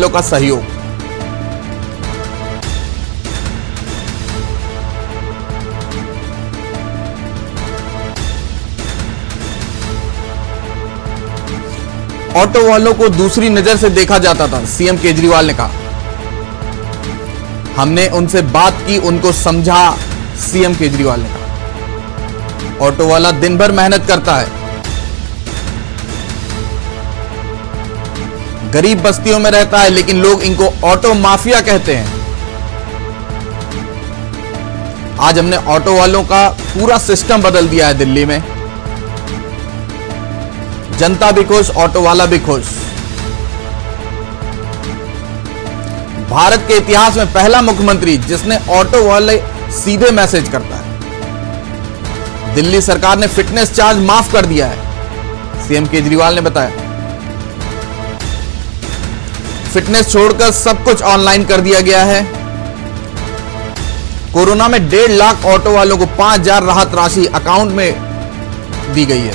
वालों का सहयोग। ऑटो वालों को दूसरी नजर से देखा जाता था, सीएम केजरीवाल ने कहा। हमने उनसे बात की, उनको समझा, सीएम केजरीवाल ने कहा। ऑटो वाला दिन भर मेहनत करता है, गरीब बस्तियों में रहता है, लेकिन लोग इनको ऑटो माफिया कहते हैं। आज हमने ऑटो वालों का पूरा सिस्टम बदल दिया है दिल्ली में। जनता भी खुश, ऑटो वाला भी खुश। भारत के इतिहास में पहला मुख्यमंत्री जिसने ऑटो वाले सीधे मैसेज करता है। दिल्ली सरकार ने फिटनेस चार्ज माफ कर दिया है, सीएम केजरीवाल ने बताया। फिटनेस छोड़कर सब कुछ ऑनलाइन कर दिया गया है। कोरोना में 1.5 लाख ऑटो वालों को 5,000 राहत राशि अकाउंट में दी गई है।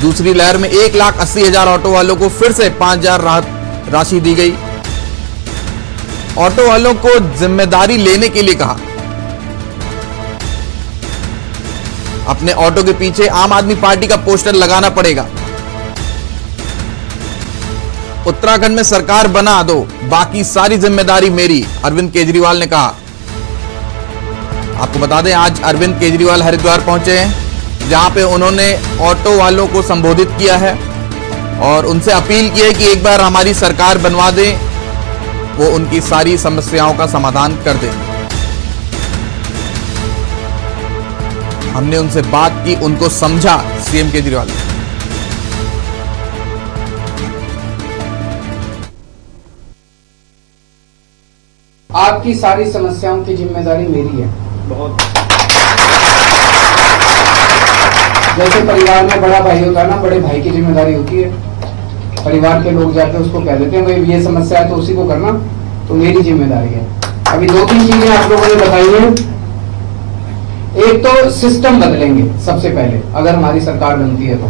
दूसरी लहर में 1,80,000 ऑटो वालों को फिर से 5,000 राहत राशि दी गई। ऑटो वालों को जिम्मेदारी लेने के लिए कहा। अपने ऑटो के पीछे आम आदमी पार्टी का पोस्टर लगाना पड़ेगा। उत्तराखंड में सरकार बना दो, बाकी सारी जिम्मेदारी मेरी, अरविंद केजरीवाल ने कहा। आपको बता दें, आज अरविंद केजरीवाल हरिद्वार पहुंचे हैं, जहां पे उन्होंने ऑटो वालों को संबोधित किया है और उनसे अपील की है कि एक बार हमारी सरकार बनवा दें, वो उनकी सारी समस्याओं का समाधान कर दें। हमने उनसे बात की, उनको समझा, सीएम केजरीवाल। आपकी सारी समस्याओं की जिम्मेदारी मेरी है। बहुत जैसे परिवार में बड़ा भाई होता है ना, बड़े भाई की जिम्मेदारी होती है। परिवार के लोग जाके उसको कह देते हैं भाई ये समस्या है तो उसी को करना, तो मेरी जिम्मेदारी है। अभी 2-3 चीजें आप लोगों ने बताई हैं। एक तो सिस्टम बदलेंगे सबसे पहले, अगर हमारी सरकार बनती है तो।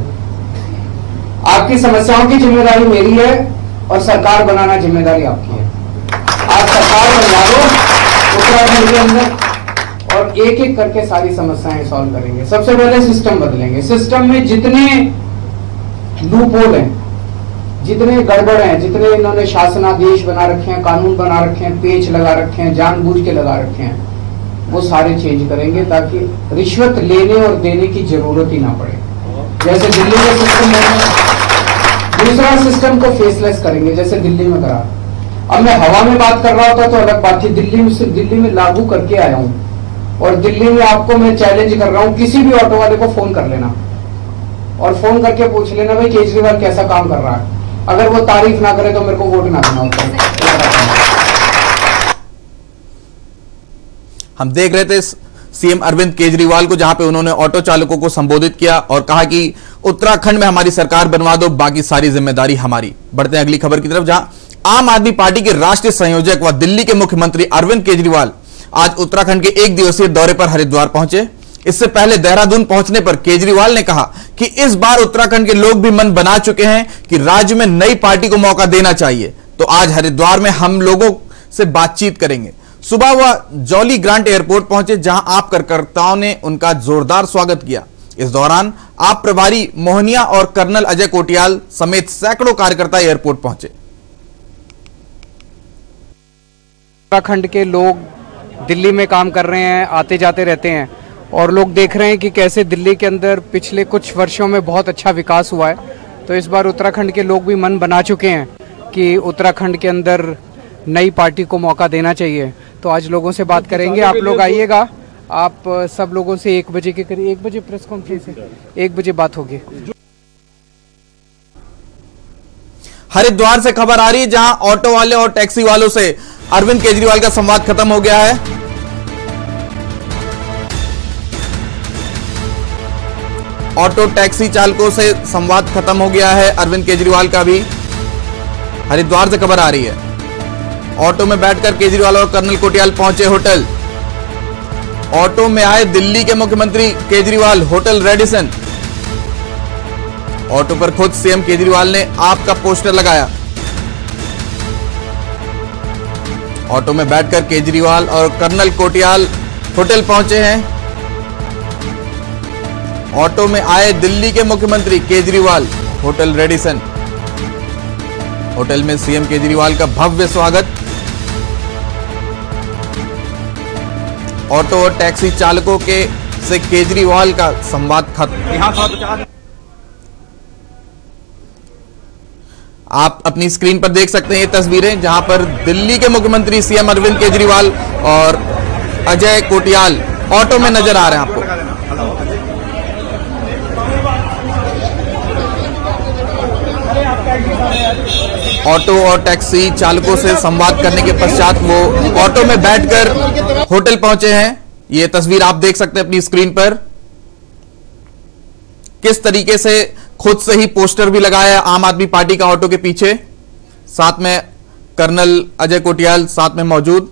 आपकी समस्याओं की जिम्मेदारी मेरी है और सरकार बनाना जिम्मेदारी आपकी है। आप सरकार बनवा दो उत्तराखंड के अंदर और एक एक करके सारी समस्याएं सॉल्व करेंगे। सबसे पहले सिस्टम बदलेंगे। सिस्टम में जितने लूपहोल हैं, जितने गड़बड़ हैं, जितने इन्होंने शासनादेश बना रखे हैं, कानून बना रखे हैं, पेच लगा रखे हैं, जानबूझ के लगा रखे हैं, वो सारे चेंज करेंगे ताकि रिश्वत लेने और देने की जरूरत ही ना पड़े। जैसे दिल्ली का सिस्टम है, दूसरा सिस्टम को फेसलेस करेंगे जैसे दिल्ली में करा। अब मैं हवा में बात कर रहा होता तो अलग बात थी, दिल्ली में लागू करके आया हूं और दिल्ली में आपको मैं चैलेंज कर रहा हूं, किसी भी ऑटो वाले को फोन कर लेना और फोन करके पूछ लेना भाई केजरीवाल कैसा काम कर रहा है। अगर वो तारीफ ना करे तो मेरे को वोट ना देना। हम देख रहे थे सीएम अरविंद केजरीवाल को, जहां पे उन्होंने ऑटो चालकों को संबोधित किया और कहा कि उत्तराखंड में हमारी सरकार बनवा दो, बाकी सारी जिम्मेदारी हमारी। बढ़ते हैं अगली खबर की तरफ, जहां आम आदमी पार्टी के राष्ट्रीय संयोजक व दिल्ली के मुख्यमंत्री अरविंद केजरीवाल आज उत्तराखंड के 1 दिवसीय दौरे पर हरिद्वार पहुंचे। इससे पहले देहरादून पहुंचने पर केजरीवाल ने कहा कि इस बार उत्तराखंड के लोग भी मन बना चुके हैं कि राज्य में नई पार्टी को मौका देना चाहिए, तो आज हरिद्वार में हम लोगों से बातचीत करेंगे। सुबह वह जॉली ग्रांट एयरपोर्ट पहुंचे, जहां आप कार्यकर्ताओं ने उनका जोरदार स्वागत किया। इस दौरान आप प्रभारी मोहनिया और कर्नल अजय कोटियाल समेत सैकड़ों कार्यकर्ता एयरपोर्ट पहुंचे। उत्तराखंड के लोग दिल्ली में काम कर रहे हैं, आते जाते रहते हैं और लोग देख रहे हैं कि कैसे दिल्ली के अंदर पिछले कुछ वर्षों में बहुत अच्छा विकास हुआ है। तो इस बार उत्तराखंड के लोग भी मन बना चुके हैं कि उत्तराखंड के अंदर नई पार्टी को मौका देना चाहिए। तो आज लोगों से बात करेंगे। आप लोग आइएगा, आप सब लोगों से 1 बजे के करीब, 1 बजे प्रेस कॉन्फ्रेंस है, 1 बजे बात होगी। हरिद्वार से खबर आ रही है, जहां ऑटो वाले और टैक्सी वालों से अरविंद केजरीवाल का संवाद खत्म हो गया है। ऑटो टैक्सी चालकों से संवाद खत्म हो गया है अरविंद केजरीवाल का भी। हरिद्वार से खबर आ रही है, ऑटो में बैठकर केजरीवाल और कर्नल कोटियाल पहुंचे होटल। ऑटो में आए दिल्ली के मुख्यमंत्री केजरीवाल, होटल रेडिसन। ऑटो पर खुद सीएम केजरीवाल ने आपका पोस्टर लगाया। ऑटो में बैठकर केजरीवाल और कर्नल कोटियाल होटल पहुंचे हैं। ऑटो में आए दिल्ली के मुख्यमंत्री केजरीवाल होटल रेडिसन। होटल में सीएम केजरीवाल का भव्य स्वागत। ऑटो और टैक्सी चालकों के से केजरीवाल का संवाद खत्म। आप अपनी स्क्रीन पर देख सकते हैं ये तस्वीरें, जहां पर दिल्ली के मुख्यमंत्री सीएम अरविंद केजरीवाल और अजय कोटियाल ऑटो में नजर आ रहे हैं आपको। ऑटो और टैक्सी चालकों से संवाद करने के पश्चात वो ऑटो में बैठकर होटल पहुंचे हैं। ये तस्वीर आप देख सकते हैं अपनी स्क्रीन पर। किस तरीके से खुद से ही पोस्टर भी लगाया आम आदमी पार्टी का ऑटो के पीछे, साथ में कर्नल अजय कोटियाल साथ में मौजूद।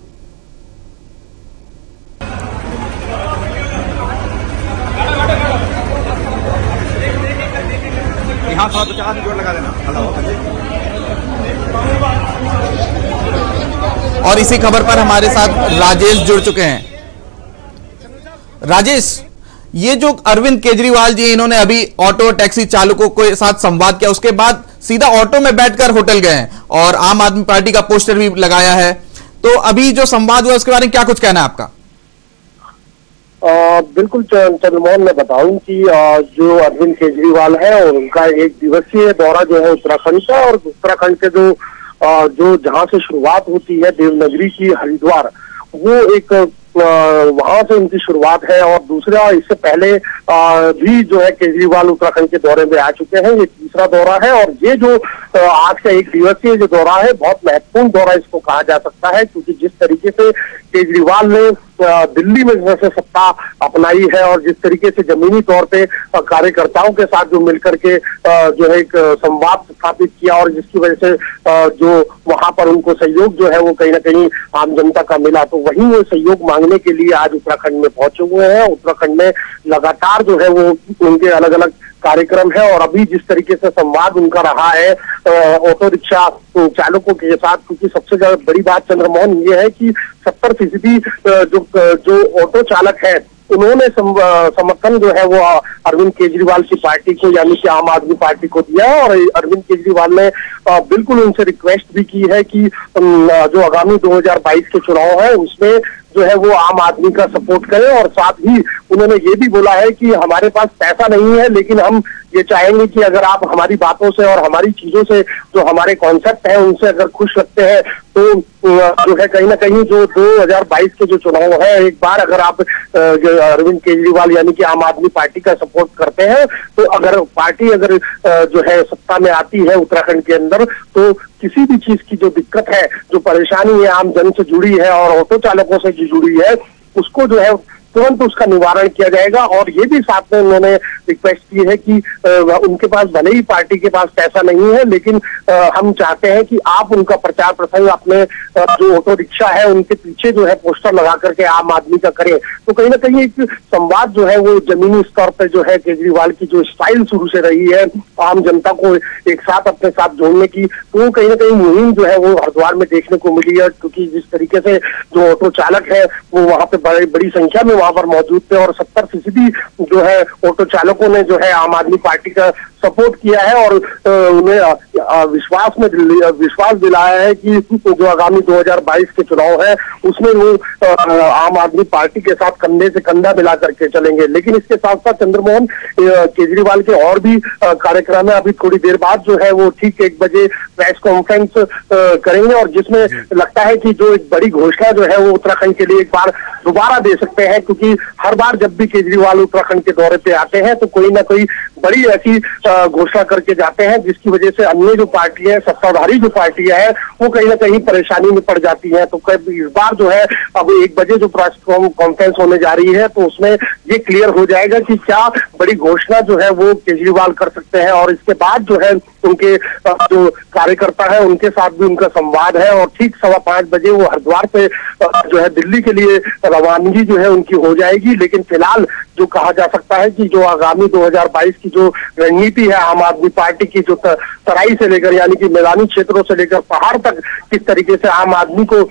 यहां थोड़ा 50 जोड़ लगा देना। और इसी खबर पर हमारे साथ राजेश जुड़ चुके हैं। राजेश, ये जो अरविंद केजरीवाल जी इन्होंने अभी ऑटो टैक्सी चालकों के साथ संवाद किया, उसके बाद सीधा ऑटो में बैठकर होटल गए हैं और आम आदमी पार्टी का पोस्टर भी लगाया है, तो अभी जो संवाद हुआ उसके बारे में क्या कुछ कहना है आपका? बिल्कुल चंद्रमोहन, मैं बताऊं कि जो अरविंद केजरीवाल है और उनका एक दिवसीय दौरा जो है उत्तराखंड का, और उत्तराखंड के जो जहां से शुरुआत होती है देवनगरी की हरिद्वार, वो एक वहां से उनकी शुरुआत है। और दूसरा, इससे पहले भी जो है केजरीवाल उत्तराखंड के दौरे में आ चुके हैं। ये तीसरा दौरा है और ये जो आज का एक दिवसीय जो दौरा है, बहुत महत्वपूर्ण दौरा इसको कहा जा सकता है, क्योंकि जिस तरीके से केजरीवाल ने दिल्ली में जैसे सत्ता अपनाई है और जिस तरीके से जमीनी तौर पे कार्यकर्ताओं के साथ जो मिलकर के जो है एक संवाद स्थापित किया, और जिसकी वजह से जो वहां पर उनको सहयोग जो है वो कहीं ना कहीं आम जनता का मिला, तो वहीं वो सहयोग मांगने के लिए आज उत्तराखंड में पहुंचे हुए हैं। उत्तराखंड में लगातार जो है वो उनके अलग अलग कार्यक्रम है, और अभी जिस तरीके से संवाद उनका रहा है ऑटो रिक्शा चालकों के साथ, क्योंकि सबसे ज्यादा बड़ी बात चंद्रमोहन ये है कि 70% जो ऑटो चालक है उन्होंने समर्थन जो है वो अरविंद केजरीवाल की पार्टी को, यानी कि आम आदमी पार्टी को दिया है। और अरविंद केजरीवाल ने बिल्कुल उनसे रिक्वेस्ट भी की है कि जो आगामी 2022 के चुनाव है उसमें जो है वो आम आदमी का सपोर्ट करें। और साथ ही उन्होंने ये भी बोला है कि हमारे पास पैसा नहीं है, लेकिन हम ये चाहेंगे कि अगर आप हमारी बातों से और हमारी चीजों से, जो हमारे कॉन्सेप्ट है उनसे अगर खुश लगते हैं, तो जो है कहीं ना कहीं जो 2022 के जो चुनाव है, एक बार अगर आप अरविंद केजरीवाल यानी कि आम आदमी पार्टी का सपोर्ट करते हैं, तो अगर पार्टी जो है सत्ता में आती है उत्तराखंड के अंदर, तो किसी भी चीज की जो दिक्कत है, जो परेशानी है आम जन से जुड़ी है और ऑटो चालकों से जुड़ी है, उसको जो है तुरंत उसका निवारण किया जाएगा। और ये भी साथ में उन्होंने रिक्वेस्ट की है कि उनके पास भले ही पार्टी के पास पैसा नहीं है, लेकिन हम चाहते हैं कि आप उनका प्रचार प्रसार अपने जो ऑटो रिक्शा है उनके पीछे जो है पोस्टर लगा करके आम आदमी का करें। तो कहीं ना कहीं एक संवाद जो है वो जमीनी स्तर पर जो है केजरीवाल की जो स्टाइल शुरू से रही है आम जनता को एक साथ अपने साथ जोड़ने की, तो कहीं ना कहीं मुहिम जो है वो हरिद्वार में देखने को मिली है। क्योंकि जिस तरीके से जो ऑटो चालक है वो वहां पे बड़ी संख्या में वहां पर मौजूद थे, और 70% जो है ऑटो चालकों ने जो है आम आदमी पार्टी का सपोर्ट किया है, और उन्हें विश्वास दिलाया है कि जो आगामी 2022 के चुनाव है उसमें वो आम आदमी पार्टी के साथ कंधे से कंधा मिला करके चलेंगे। लेकिन इसके साथ साथ चंद्रमोहन, केजरीवाल के और भी कार्यक्रम है। अभी थोड़ी देर बाद जो है वो ठीक 1 बजे प्रेस कॉन्फ्रेंस करेंगे, और जिसमें लगता है कि जो एक बड़ी घोषणा जो है वो उत्तराखंड के लिए एक बार दोबारा दे सकते हैं, क्योंकि हर बार जब भी केजरीवाल उत्तराखंड के दौरे पे आते हैं तो कोई ना कोई बड़ी ऐसी घोषणा करके जाते हैं जिसकी वजह से अन्य जो पार्टियां, सत्ताधारी जो पार्टियां हैं, वो कहीं ना कहीं परेशानी में पड़ जाती हैं। तो इस बार जो है अब 1 बजे जो प्रेस कॉन्फ्रेंस होने जा रही है, तो उसमें ये क्लियर हो जाएगा कि क्या बड़ी घोषणा जो है वो केजरीवाल कर सकते हैं। और इसके बाद जो है उनके जो कार्यकर्ता है उनके साथ भी उनका संवाद है, और ठीक 5:15 बजे वो हरिद्वार से जो है दिल्ली के लिए रवानगी जो है उनकी हो जाएगी। लेकिन फिलहाल जो कहा जा सकता है कि जो आगामी 2022 की जो रणनीति है आम आदमी पार्टी की, जो तराई से लेकर यानी कि मैदानी क्षेत्रों से लेकर पहाड़ तक किस तरीके से आम आदमी को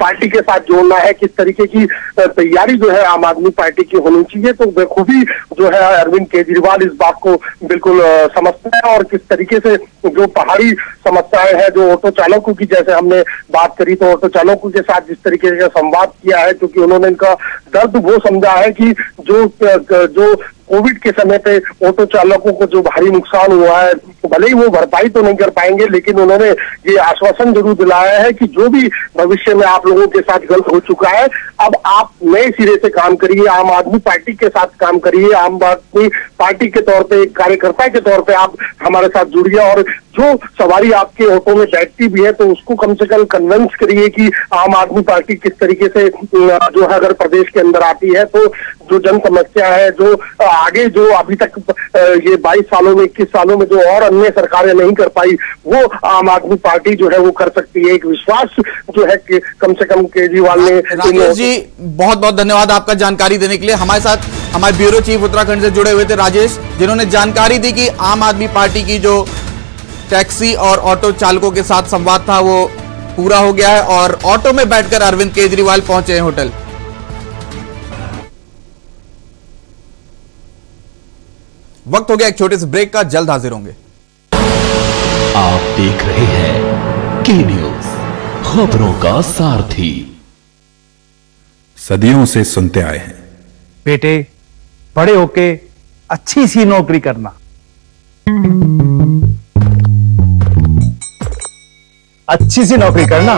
पार्टी के साथ जोड़ना है, किस तरीके की तैयारी जो है आम आदमी पार्टी की होनी चाहिए, तो बखूबी जो है अरविंद केजरीवाल इस बात को बिल्कुल समझते हैं। और किस तरीके से जो पहाड़ी समस्याएं हैं, जो ऑटो चालकों की जैसे हमने बात करी, तो ऑटो चालकों के साथ जिस तरीके का संवाद किया है, क्योंकि उन्होंने इनका दर्द वो समझा है कि जो कोविड के समय पे ऑटो चालकों को जो भारी नुकसान हुआ है, भले ही वो भरपाई तो नहीं कर पाएंगे, लेकिन उन्होंने ये आश्वासन जरूर दिलाया है कि जो भी भविष्य में आप लोगों के साथ गलत हो चुका है, अब आप नए सिरे से काम करिए, आम आदमी पार्टी के साथ काम करिए, आम आदमी पार्टी के तौर पे एक कार्यकर्ता के तौर पे आप हमारे साथ जुड़िए, और जो सवारी आपके ऑटो में बैठती भी है तो उसको कम से कम कन्विंस करिए कि आम आदमी पार्टी किस तरीके से जो है अगर प्रदेश के अंदर आती है तो जो जन समस्या है, जो आगे जो अभी तक ये 22 सालों में 21 सालों में जो और अन्य सरकारें नहीं कर पाई, वो आम आदमी पार्टी जो है वो कर सकती है। एक विश्वास जो है कि कम से कम केजरीवाल ने। राजेश जी बहुत बहुत धन्यवाद आपका जानकारी देने के लिए। हमारे साथ हमारे ब्यूरो चीफ उत्तराखंड से जुड़े हुए थे राजेश, जिन्होंने जानकारी दी कि आम आदमी पार्टी की जो टैक्सी और ऑटो चालकों के साथ संवाद था वो पूरा हो गया है और ऑटो में बैठकर अरविंद केजरीवाल पहुंचे हैं होटल। वक्त हो गया एक छोटे से ब्रेक का, जल्द हाजिर होंगे। आप देख रहे हैं के न्यूज, खबरों का सारथी। सदियों से सुनते आए हैं, बेटे बड़े होके अच्छी सी नौकरी करना, अच्छी सी नौकरी करना।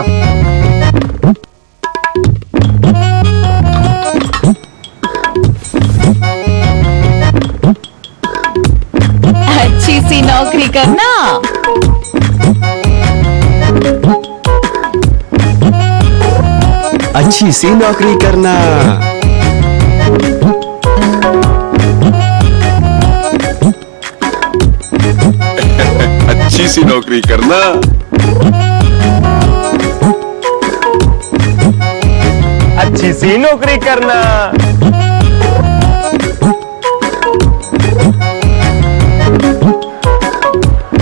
अच्छी सी नौकरी करना। अच्छी सी नौकरी करना। अच्छी सी नौकरी करना। अच्छी सी नौकरी करना।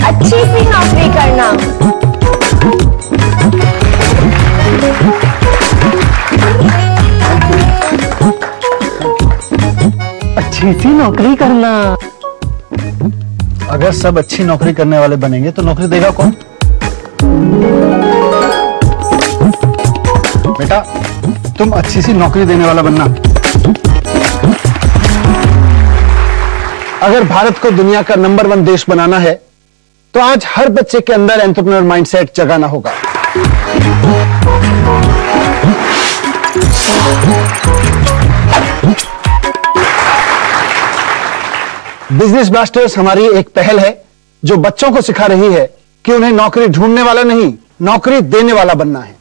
अच्छी सी नौकरी करना। अच्छी सी नौकरी करना। अगर सब अच्छी नौकरी करने वाले बनेंगे तो नौकरी देगा कौन? बेटा तुम अच्छी सी नौकरी देने वाला बनना। अगर भारत को दुनिया का नंबर 1 देश बनाना है तो आज हर बच्चे के अंदर एंटरप्रेन्योर माइंडसेट जगाना होगा। बिजनेस ब्लास्टर्स हमारी एक पहल है जो बच्चों को सिखा रही है कि उन्हें नौकरी ढूंढने वाला नहीं, नौकरी देने वाला बनना है।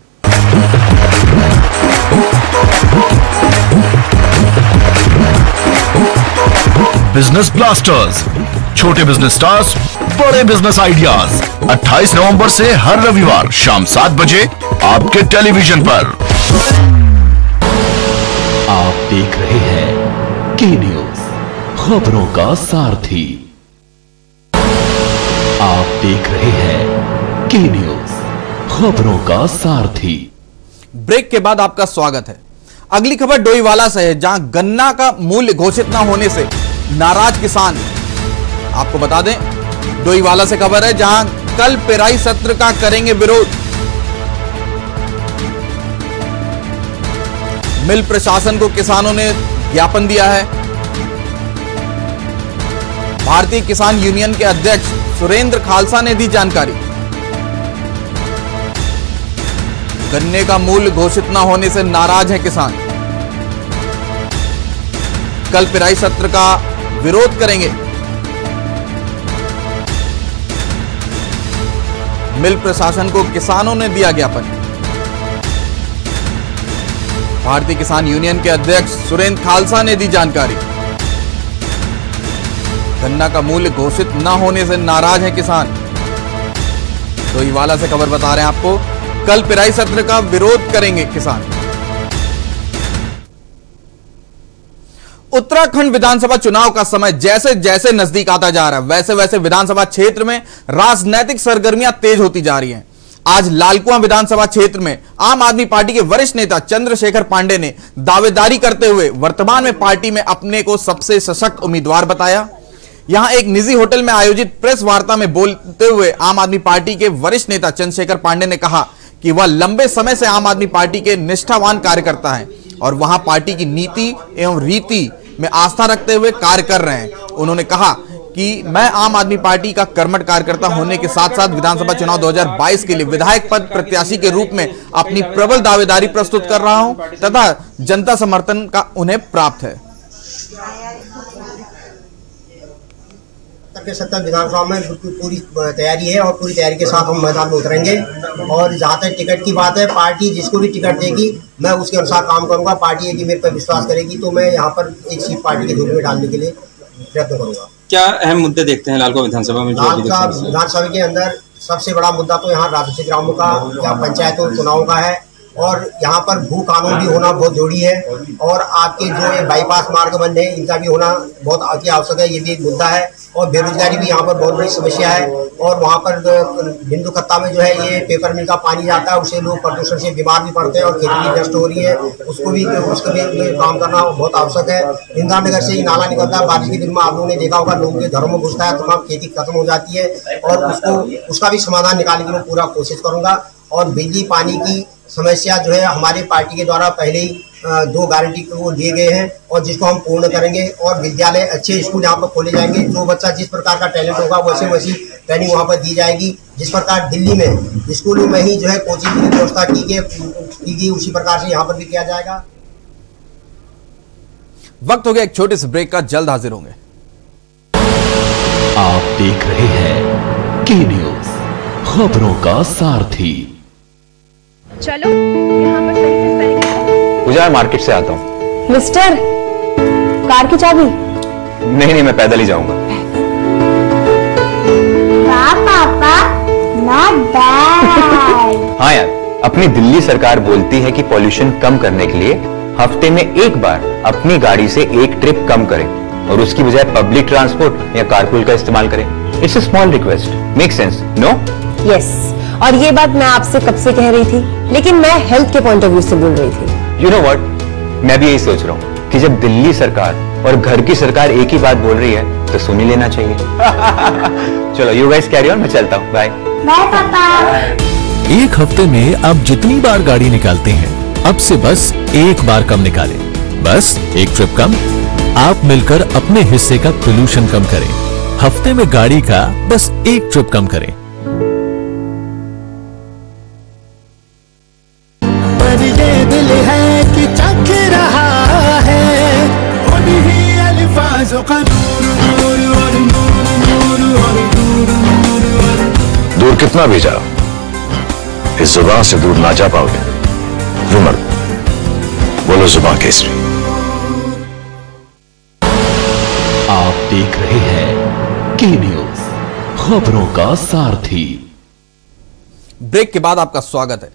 बिजनेस ब्लास्टर्स, छोटे बिजनेस स्टार्स, बड़े बिजनेस आइडियाज। 28 नवंबर से हर रविवार शाम 7 बजे आपके टेलीविजन पर। आप देख रहे हैं के न्यूज, खबरों का सारथी। आप देख रहे हैं के न्यूज, खबरों का सारथी। ब्रेक के बाद आपका स्वागत है। अगली खबर डोईवाला से है, जहां गन्ना का मूल्य घोषित न होने से नाराज किसान। आपको बता दें डोईवाला से खबर है, जहां कल पेराई सत्र का करेंगे विरोध। मिल प्रशासन को किसानों ने ज्ञापन दिया है। भारतीय किसान यूनियन के अध्यक्ष सुरेंद्र खालसा ने दी जानकारी। गन्ने का मूल्य घोषित न होने से नाराज है किसान। कल पेराई सत्र का विरोध करेंगे। मिल प्रशासन को किसानों ने दिया ज्ञापन। भारतीय किसान यूनियन के अध्यक्ष सुरेंद्र खालसा ने दी जानकारी। गन्ना का मूल्य घोषित न होने से नाराज है किसान। डोईवाला से खबर बता रहे हैं आपको, कल पेराई सत्र का विरोध करेंगे किसान। उत्तराखंड विधानसभा चुनाव का समय जैसे जैसे नजदीक आता जा रहा है, वैसे वैसे विधानसभा क्षेत्र में राजनीतिक सरगर्मियां तेज होती जा रही हैं। आज लालकुआं विधानसभा क्षेत्र में आम आदमी पार्टी के वरिष्ठ नेता चंद्रशेखर पांडे ने दावेदारी करते हुए वर्तमान में पार्टी में अपने को सबसे सशक्त उम्मीदवार बताया। यहां एक निजी होटल में आयोजित प्रेस वार्ता में बोलते हुए आम आदमी पार्टी के वरिष्ठ नेता चंद्रशेखर पांडे ने कहा कि वह लंबे समय से आम आदमी पार्टी के निष्ठावान कार्यकर्ता हैं और वहां पार्टी की नीति एवं रीति में आस्था रखते हुए कार्य कर रहे हैं। उन्होंने कहा कि मैं आम आदमी पार्टी का कर्मठ कार्यकर्ता होने के साथ साथ विधानसभा चुनाव 2022 के लिए विधायक पद प्रत्याशी के रूप में अपनी प्रबल दावेदारी प्रस्तुत कर रहा हूं तथा जनता समर्थन का उन्हें प्राप्त है। 70 विधानसभा में पूरी तैयारी है और पूरी तैयारी के साथ हम मैदान में उतरेंगे। और जहाँ तक टिकट की बात है, पार्टी जिसको भी टिकट देगी मैं उसके अनुसार काम करूंगा। पार्टी यदि मेरे पर विश्वास करेगी तो मैं यहाँ पर एक सीट पार्टी की झोली में डालने के लिए प्रयत्न करूंगा। क्या अहम मुद्दे देखते हैं लालकुआं विधानसभा में? विधानसभा के अंदर सबसे बड़ा मुद्दा तो यहाँ राजनीतिक ग्रामों का या पंचायतों चुनाव का है और यहाँ पर भू कानून भी होना बहुत जरूरी है और आपके जो ये बाईपास मार्ग बन रहे हैं इनका भी होना बहुत अति आवश्यक है। ये भी एक मुद्दा है और बेरोजगारी भी यहाँ पर बहुत बड़ी समस्या है। और वहाँ पर बिंदु खत्ता में जो है ये पेपर मिल का पानी जाता है, उससे लोग प्रदूषण से बीमार भी पड़ते हैं और खेती भी नष्ट हो रही है। उसको भी काम करना बहुत आवश्यक है। इंदिरा नगर से नाला निकलता है, बारिश के दिन में आप लोगों ने देखा होगा लोगों के घरों में घुसता है, तमाम खेती खत्म हो जाती है और उसका भी समाधान निकालने की मैं पूरा कोशिश करूंगा। और बिजली पानी की समस्या जो है हमारे पार्टी के द्वारा पहले ही 2 गारंटी को दिए गए हैं और जिसको हम पूर्ण करेंगे। और विद्यालय अच्छे स्कूल यहाँ पर खोले जाएंगे। जो बच्चा जिस प्रकार का टैलेंट होगा वैसे वैसी ट्रेनिंग वहाँ पर दी जाएगी। जिस प्रकार दिल्ली में स्कूल में ही जो है कोचिंग की व्यवस्था की गई उसी प्रकार से यहाँ पर भी किया जाएगा। वक्त हो गया एक छोटे से ब्रेक का, जल्द हाजिर होंगे। आप देख रहे हैं के न्यूज, खबरों का सारथी। चलो यहाँ पर सही से करेंगे। पूजा, मार्केट से आता हूँ। मिस्टर, कार की चाबी? नहीं, मैं पैदल ही जाऊंगा। पापा, not bad। हाँ यार, अपनी दिल्ली सरकार बोलती है कि पॉल्यूशन कम करने के लिए हफ्ते में एक बार अपनी गाड़ी से एक ट्रिप कम करें और उसकी बजाय पब्लिक ट्रांसपोर्ट या कारपूल का इस्तेमाल करें। It's a small request, make sense, no? Yes, और ये बात मैं आपसे कब से कह रही थी, लेकिन मैं हेल्थ के पॉइंट ऑफ व्यू से बोल रही थी। यू नो व्हाट, मैं भी यही सोच रहा हूँ कि जब दिल्ली सरकार और घर की सरकार एक ही बात बोल रही है तो सुन ही लेना चाहिए। चलो यू गाइस कैरी ऑन, मैं चलता हूँ। बाय बाय पापा। एक हफ्ते में आप जितनी बार गाड़ी निकालते हैं अब से बस एक बार कम निकालें। बस एक ट्रिप कम, आप मिलकर अपने हिस्से का पोल्यूशन कम करें। हफ्ते में गाड़ी का बस एक ट्रिप कम करें। पर ये दिल है कि चख रहा है उन्हीं अल्फाजों का दूर कितना भी जाओ, इस जुबान से दूर ना जा पाओगे। रुमल, बोलो जुबान केसरी। आप देख रहे हैं के न्यूज, खबरों का सारथी। ब्रेक के बाद आपका स्वागत है।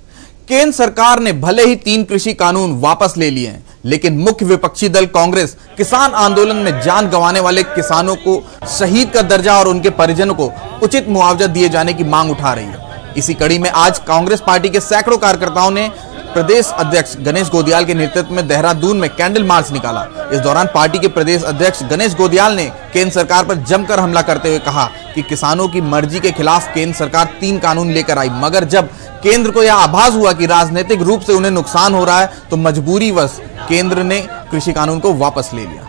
केंद्र सरकार ने भले ही 3 कृषि कानून वापस ले लिए हैं, लेकिन मुख्य विपक्षी दल कांग्रेस किसान आंदोलन में जान गंवाने वाले किसानों को शहीद का दर्जा और उनके परिजनों को उचित मुआवजा दिए जाने की मांग उठा रही है। इसी कड़ी में आज कांग्रेस पार्टी के सैकड़ों कार्यकर्ताओं ने प्रदेश अध्यक्ष गणेश गोदियाल के नेतृत्व में देहरादून में कैंडल मार्च निकाला। इस दौरान पार्टी के प्रदेश अध्यक्ष गणेश गोदियाल ने केंद्र सरकार पर जमकर हमला करते हुए कहा कि किसानों की मर्जी के खिलाफ केंद्र सरकार 3 कानून लेकर आई, मगर जब केंद्र को यह आभास हुआ कि राजनीतिक रूप से उन्हें नुकसान हो रहा है तो मजबूरीवश केंद्र ने कृषि कानून को वापस ले लिया।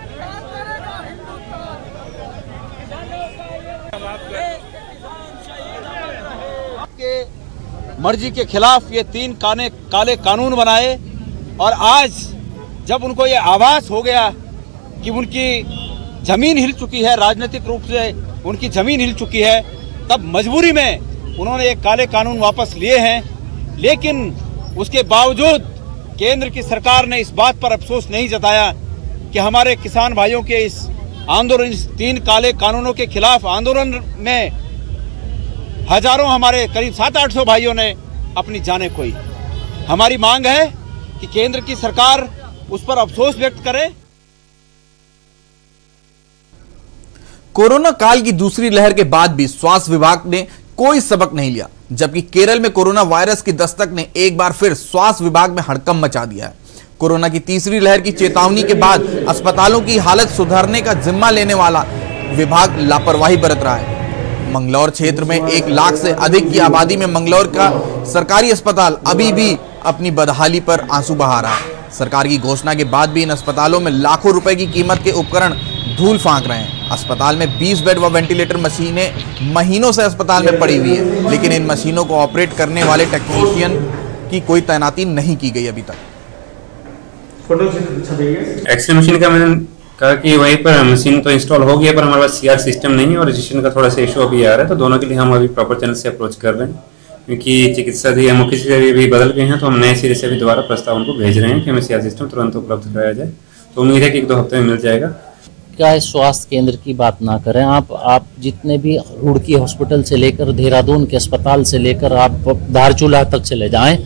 मर्जी के खिलाफ ये 3 काले कानून बनाए और आज जब उनको ये आभास हो गया कि उनकी जमीन हिल चुकी है, राजनीतिक रूप से उनकी जमीन हिल चुकी है, तब मजबूरी में उन्होंने ये काले कानून वापस लिए हैं। लेकिन उसके बावजूद केंद्र की सरकार ने इस बात पर अफसोस नहीं जताया कि हमारे किसान भाइयों के इस आंदोलन, इस 3 काले कानूनों के खिलाफ आंदोलन में हजारों, हमारे करीब 700-800 भाइयों ने अपनी जानें खोई। हमारी मांग है कि केंद्र की सरकार उस पर अफसोस व्यक्त करे। कोरोना काल की दूसरी लहर के बाद भी स्वास्थ्य विभाग ने कोई सबक नहीं लिया, जबकि केरल में कोरोना वायरस की दस्तक ने एक बार फिर स्वास्थ्य विभाग में हड़कंप मचा दिया है। कोरोना की तीसरी लहर की चेतावनी के बाद अस्पतालों की हालत सुधारने का जिम्मा लेने वाला विभाग लापरवाही बरत रहा है। मंगलौर क्षेत्र में 1 लाख से अधिक की आबादी में मंगलौर का सरकारी अस्पताल अभी भी अपनी बदहाली पर आंसू बहा रहा है। सरकार की घोषणा के बाद भी इन अस्पतालों में लाखों रुपए की कीमत के उपकरण धूल फांक रहे हैं। अस्पताल में 20 बेड व वेंटिलेटर मशीनें महीनों से अस्पताल में पड़ी हुई है, लेकिन इन मशीनों को ऑपरेट करने वाले टेक्नीशियन की कोई तैनाती नहीं की गई अभी तक। एक्सरे मशीन का मैंने कहा कि वहीं पर मशीन तो इंस्टॉल हो गया, पर हमारे पास CR सिस्टम नहीं है और रजिस्ट्रेशन का थोड़ा सा इशू अभी आ रहा है, तो दोनों के लिए हम अभी प्रॉपर चैनल से अप्रोच कर रहे हैं, क्योंकि चिकित्सा मुख्य चिकित्सा भी बदल गए हैं, तो हम नए सिरे से भी दोबारा प्रस्ताव उनको भेज रहे हैं कि हमें CR सिस्टम तुरंत उपलब्ध कराया जाए। तो उम्मीद है कि 1-2 हफ्ते में मिल जाएगा। क्या स्वास्थ्य केंद्र की बात ना करें, आप जितने भी रुड़की हॉस्पिटल से लेकर देहरादून के अस्पताल से लेकर आप धारचूला तक चले जाएं,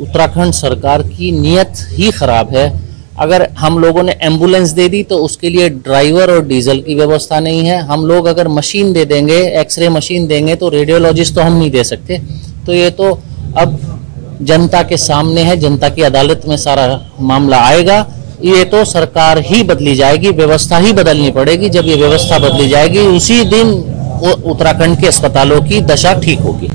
उत्तराखंड सरकार की नीयत ही खराब है। अगर हम लोगों ने एम्बुलेंस दे दी तो उसके लिए ड्राइवर और डीजल की व्यवस्था नहीं है। हम लोग अगर मशीन दे देंगे, एक्सरे मशीन देंगे, तो रेडियोलॉजिस्ट तो हम नहीं दे सकते। तो ये तो अब जनता के सामने है, जनता की अदालत में सारा मामला आएगा। ये तो सरकार ही बदली जाएगी, व्यवस्था ही बदलनी पड़ेगी। जब ये व्यवस्था बदली जाएगी उसी दिन उत्तराखंड के अस्पतालों की दशा ठीक होगी।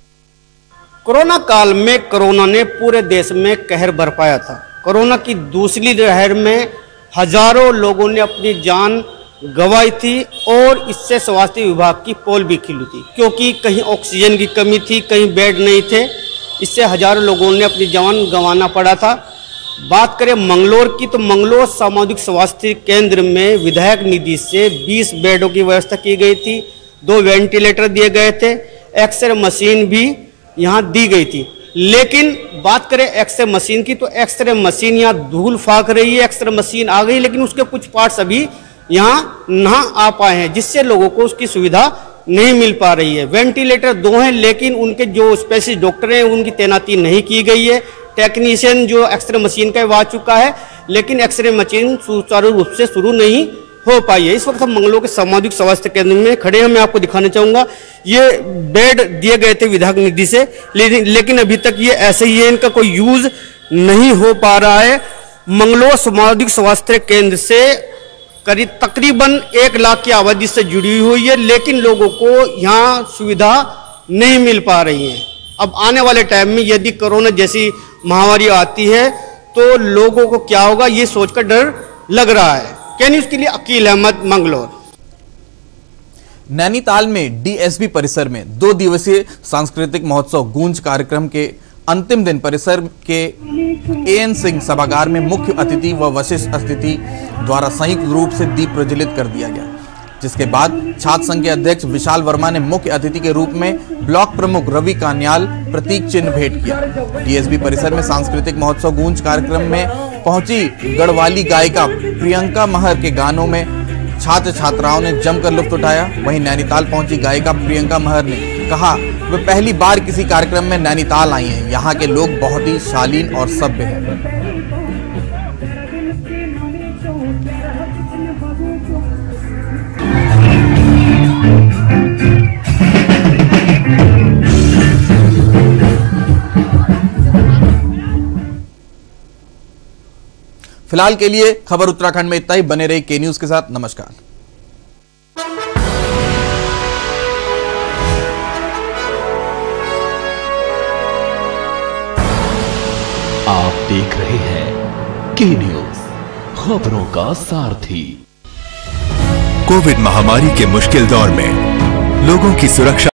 कोरोना काल में कोरोना ने पूरे देश में कहर बरपाया था। कोरोना की दूसरी लहर में हजारों लोगों ने अपनी जान गंवाई थी और इससे स्वास्थ्य विभाग की पोल भी खिली थी, क्योंकि कहीं ऑक्सीजन की कमी थी, कहीं बेड नहीं थे। इससे हजारों लोगों ने अपनी जान गंवाना पड़ा था। बात करें मंगलौर की, तो मंगलौर सामुदायिक स्वास्थ्य केंद्र में विधायक निधि से 20 बेडों की व्यवस्था की गई थी, 2 वेंटिलेटर दिए गए थे, एक्सरे मशीन भी यहाँ दी गई थी। लेकिन बात करें एक्सरे मशीन की, तो एक्सरे मशीन यहाँ धूल फाक रही है। एक्सरे मशीन आ गई, लेकिन उसके कुछ पार्ट्स अभी यहाँ ना आ पाए हैं, जिससे लोगों को उसकी सुविधा नहीं मिल पा रही है। वेंटिलेटर 2 हैं, लेकिन उनके जो स्पेशलिस्ट डॉक्टर हैं उनकी तैनाती नहीं की गई है। टेक्नीशियन जो एक्सरे मशीन का आ चुका है, लेकिन एक्सरे मशीन सुचारू रूप से शुरू नहीं हो पाई है। इस वक्त हम मंगलौर के सामुदायिक स्वास्थ्य केंद्र में खड़े हैं। मैं आपको दिखाना चाहूंगा, ये बेड दिए गए थे विधायक निधि से, लेकिन अभी तक ये ऐसे ही है, इनका कोई यूज नहीं हो पा रहा है। मंगलौर सामुदायिक स्वास्थ्य केंद्र से करीब तकरीबन 1 लाख की आबादी से जुड़ी हुई है, लेकिन लोगों को यहाँ सुविधा नहीं मिल पा रही है। अब आने वाले टाइम में यदि कोरोना जैसी महामारी आती है तो लोगों को क्या होगा, ये सोचकर डर लग रहा है। क्या न्यूज़ के लिए अकील अहमद, मंगलौर। नैनीताल में DSB परिसर में 2 दिवसीय सांस्कृतिक महोत्सव गूंज कार्यक्रम के अंतिम दिन परिसर के AN सिंह सभागार में मुख्य अतिथि व विशिष्ट अतिथि द्वारा संयुक्त रूप से दीप प्रज्वलित कर दिया गया, जिसके बाद छात्र संघ के अध्यक्ष विशाल वर्मा ने मुख्य अतिथि के रूप में ब्लॉक प्रमुख रवि कान्याल प्रतीक चिन्ह भेंट किया। DSB परिसर में सांस्कृतिक महोत्सव गूंज कार्यक्रम में पहुंची गढ़वाली गायिका प्रियंका महर के गानों में छात्र छात्राओं ने जमकर लुत्फ उठाया। वहीं नैनीताल पहुंची गायिका प्रियंका महर ने कहा वे पहली बार किसी कार्यक्रम में नैनीताल आई हैं, यहाँ के लोग बहुत ही शालीन और सभ्य हैं। फिलहाल के लिए खबर उत्तराखंड में इतना ही। बने रहे के न्यूज के साथ। नमस्कार। आप देख रहे हैं के न्यूज, खबरों का सारथी। कोविड महामारी के मुश्किल दौर में लोगों की सुरक्षा